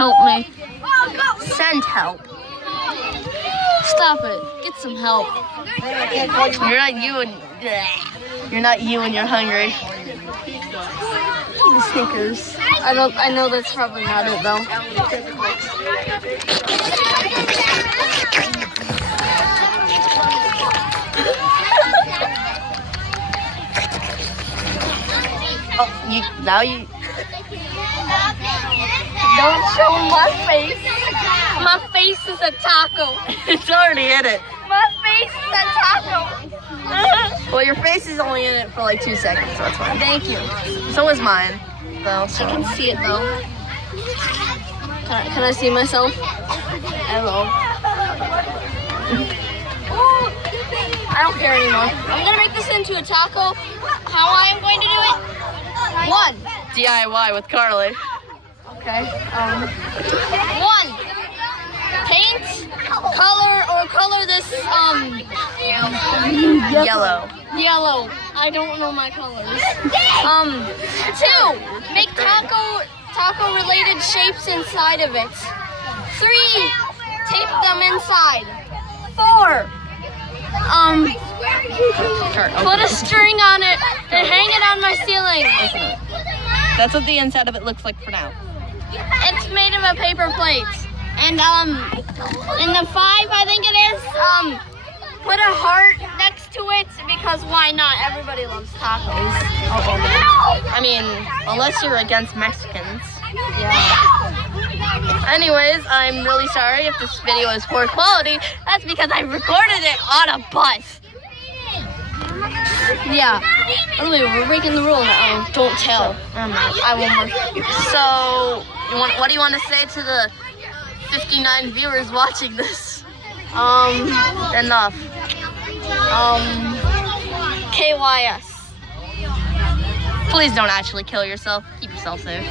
Help me. Send help. Stop it. Get some help. You're not you and you're hungry. Eat the Snickers. I know that's probably not it though. Now you don't show my face. My face is a taco. It's already in it. My face is a taco. Well, your face is only in it for like 2 seconds, so that's fine. Thank you. So is mine, though. So. I can see it though. Can I see myself? Hello. I don't care anymore. I'm gonna make this into a taco. How I am going to do it? 1. DIY with Carly. Okay. 1. Paint, color this Yellow. yellow. I don't know my colors. 2. Make taco related shapes inside of it. 3. Tape them inside. 4. Put a string on it and hang it on my ceiling. That's what the inside of it looks like for now. It's made of a paper plate. And in the 5, I think it is, put a heart next to it because why not? Everybody loves tacos. I mean, unless you're against Mexicans. Yeah. Anyways, I'm really sorry if this video is poor quality. That's because I recorded it on a bus. Yeah. By the way, we're breaking the rule now. Don't tell. I won't work. So, what do you want to say to the 59 viewers watching this? Enough. KYS. Please don't actually kill yourself. Keep yourself safe.